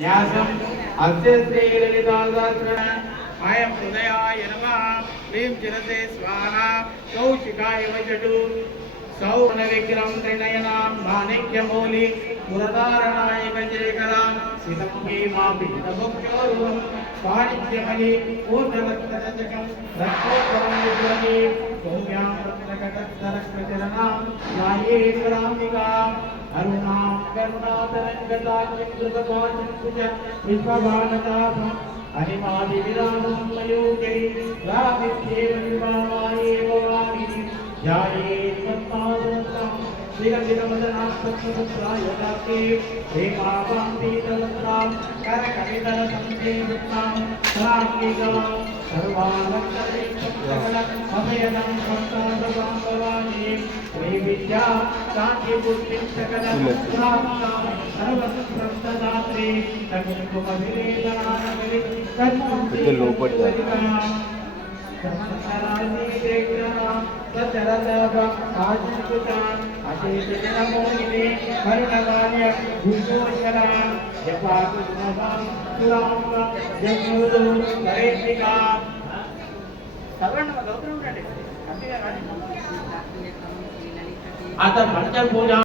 न्यासम अस्य श्री ललितासहस्र अयं हृदयाय नमः ह्रीं चिरते स्वाहा कौशिकाय वजटु सौवर्णविक्रम त्रिनयनां माणिक्यमौलि पुरतारणाय गजयकरां सीतमुखी मापीतमुख्योरुहं पाणिज्यमणि पूर्णरत्नचकं रक्तोत्तरं विद्वनि सौम्यां रत्नकटस्थरस्मचरणां नायेश्वराम्बिकां अरुणां करुणातरङ्गताचित्रपाचिन्कुज विश्वभानतापम् अनिमादिविरामं मयूके राधित्येव विभावायेव वाणि ध्याये तत्पादं श्रीरंगितमदनात्मपुत्रायताके हेमावान्तीतवत्रां करकवितरसंसेवितां सात्विकां सर्वानन्दरेक्षकलमभयदं भक्तां भवानी श्रीविद्या शान्तिपुष्टिं सकलप्राप्तां सर्वसंप्रदात्रे तकुङ्कुमभिलेखनानगरि तत्संसेवितां सचरतभक्ताजिकुतान् अशेषजनमोहिने करुणकार्य भूषोषरान् यपाकुष्णवां सुरां जग्मुदु करेतिका सर्वण्ण गौतम आता पंचपूजा